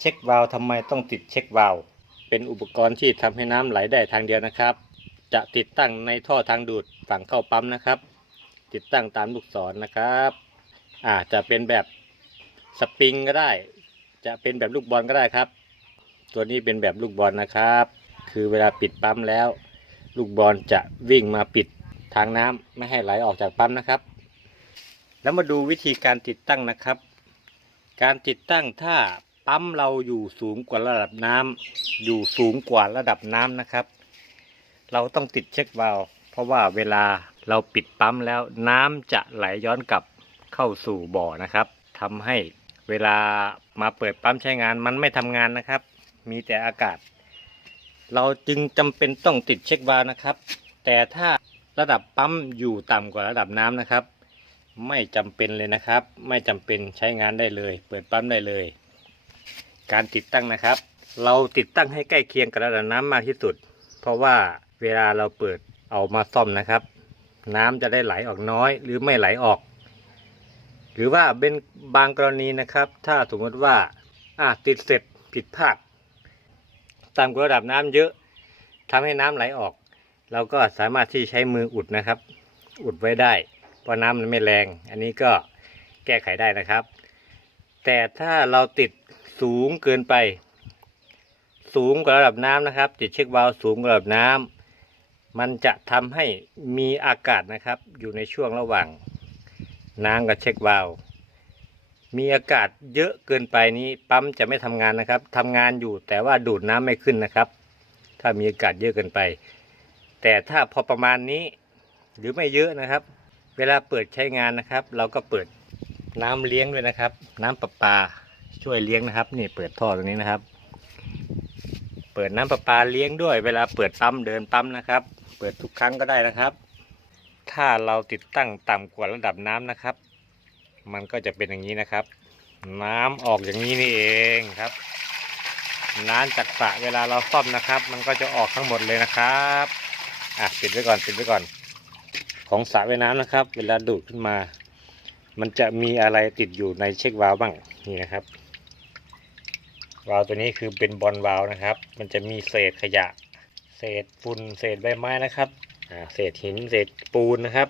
เช็ควาล์วทำไมต้องติดเช็ควาล์วเป็นอุปกรณ์ที่ทำให้น้ำไหลได้ทางเดียวนะครับ จะติดตั้งในท่อทางดูดฝั่งเข้าปั๊มนะครับ ติดตั้งตามลูกศรนะครับอาจจะเป็นแบบสปริงก็ได้ จะเป็นแบบลูกบอลก็ได้ครับ ตัวนี้เป็นแบบลูกบอลนะครับ คือเวลาปิดปั๊มแล้ว ลูกบอลจะวิ่งมาปิดทางน้ำไม่ให้ไหลออกจากปั๊มนะครับ แล้วมาดูวิธีการติดตั้งนะครับ การติดตั้งถ้า ปั๊มเราอยู่สูงกว่าระดับน้ำอยู่สูงกว่าระดับน้ำนะครับ เราต้องติดเช็ควาล์วเพราะว่าเวลาเราปิดปั๊มแล้วน้ำจะไหลย้อนกลับเข้าสู่บ่อนะครับทำให้เวลามาเปิดปั๊มใช้งานมันไม่ทำงานนะครับ มีแต่อากาศ เราจึงจำเป็นต้องติดเช็ควาล์วนะครับ แต่ถ้าระดับปั๊มอยู่ต่ำกว่าระดับน้ำนะครับ ไม่จำเป็นเลยนะครับ ไม่จำเป็นใช้งานได้เลย เปิดปั๊มได้เลย การติดตั้งนะครับ เราติดตั้งให้ใกล้เคียงกับระดับน้ำมากที่สุด เพราะว่าเวลาเราเปิดเอามาซ่อมนะครับ น้ำจะได้ไหลออกน้อยหรือไม่ไหลออก หรือว่าเป็นบางกรณีนะครับ ถ้าสมมติว่าอะติดเสร็จผิดพลาดต่ำกว่าระดับน้ำเยอะทำให้น้ำไหลออก เราก็สามารถที่ใช้มืออุดนะครับ อุดไว้ได้ เพราะน้ำมันไม่แรง อันนี้ก็แก้ไขได้นะครับ แต่ถ้าเราติด สูงเกินไป สูงกว่าระดับน้ำนะครับติดเช็ควาล์วสูงกว่าระดับน้ำมันจะทำให้มีอากาศนะครับ อยู่ในช่วงระหว่างน้ำกับเช็ควาล์วมีอากาศเยอะเกินไปนี้ปั๊มจะไม่ทำงานนะครับทำงานอยู่แต่ว่าดูดน้ำไม่ขึ้นนะครับ ถ้ามีอากาศเยอะเกินไป แต่ถ้าพอประมาณนี้หรือไม่เยอะนะครับ เวลาเปิดใช้งานนะครับ เราก็เปิดน้ำเลี้ยงด้วยนะครับ น้ำประปา ช่วยเลี้ยงนะครับ นี่เปิดท่อตรงนี้นะครับ เปิดน้ำประปาเลี้ยงด้วย เวลาเปิดปั๊มเดินปั๊มนะครับ เปิดทุกครั้งก็ได้นะครับ ถ้าเราติดตั้งต่ำกว่าระดับน้ำนะครับ มันก็จะเป็นอย่างนี้นะครับ น้ำออกอย่างนี้นี่เองครับน้ำจากสระเวลาเราซ่อมนะครับ มันก็จะออกทั้งหมดเลยนะครับอะปิดไว้ก่อนปิดไว้ก่อน ของสระว่ายน้ำนะครับ เวลาดูดขึ้นมา มันจะมีอะไรติดอยู่ในเช็ควาล์วบ้างนี่นะครับ วาล์วตัวนี้คือเป็นบอลวาล์วนะครับ มันจะมีเศษขยะ เศษฝุ่นเศษใบไม้นะครับเศษหินเศษปูนนะครับ